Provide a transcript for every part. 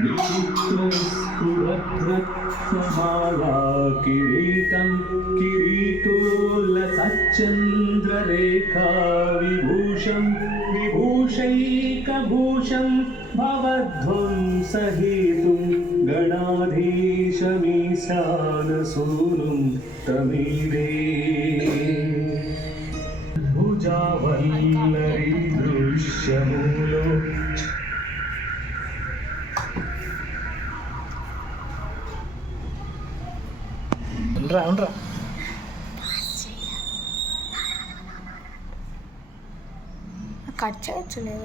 विचित्रस्फुरद्रत्नमाला किरीटं किरीटोलसच्चन्द्ररेखा विभूषं विभूषैकभूषं भवध्वंसहेतुं गणाधीशमीशानसूनुं तमीरे भुजावल्लरी दृश्यमूलो ఉండరా కట్ చేయొచ్చులే.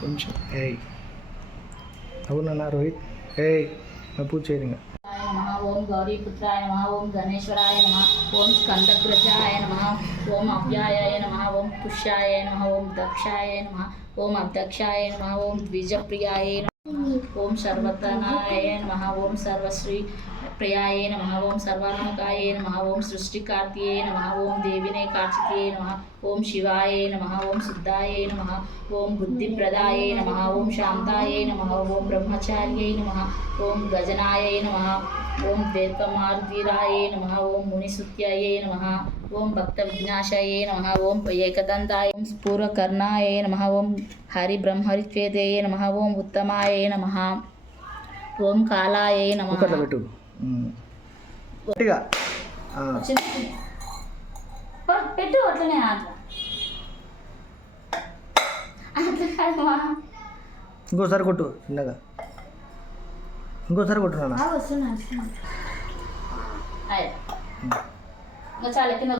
కొంచెం ఏయ్ అవునన్నా రోహిత్ ఏయ్ నా పూజ చేయదు ఓం గౌరీపుత్రాయ నమ ఓం గణేశ్వరాయ నమ ఓం స్కందగ్రజాయ నమ ఓం అవ్యాయ నమ ఓం పుష్యాయ నమ ఓం దక్షాయ నమ ఓం అధ్యక్షాయ నమ ఓం ద్విజప్రియాయ నమ ఓం సర్వతనాయ నమ ఓం సర్వశ్రీ ప్రియాయ నమ ఓం సర్వాత్మకాయ నమ ఓం సృష్టికార్తియే నమ ఓం దేవినే కార్తికేయ నమ ఓం శివాయ నమ ఓం సిద్ధాయ నమ ఓం బుద్ధిప్రదాయ నమ ఓం శాంతాయ నమ ఓం బ్రహ్మచార్యై నమ ఓం గజనాయ నమ ఓం ద్వైతమార్గీరాయ నమ ఓం మునిసుత్యయే నమ ఓం భక్త విజ్ఞాశాయ నమ ఓం ఏకదంతాయ ఓం స్ఫూరకర్ణాయ నమ ఓం హరిబ్రహ్మరిత్వేదే నమ ఓం ఉత్తమాయ నమ ఓం కాలాయ నమ. పెట్టు గట్టిగా పెట్టు అట్లనే ఇంకోసారి కొట్టు చిన్నగా ఇంకోసారి కొట్టు నాన్న వస్తున్నా చాలా కింద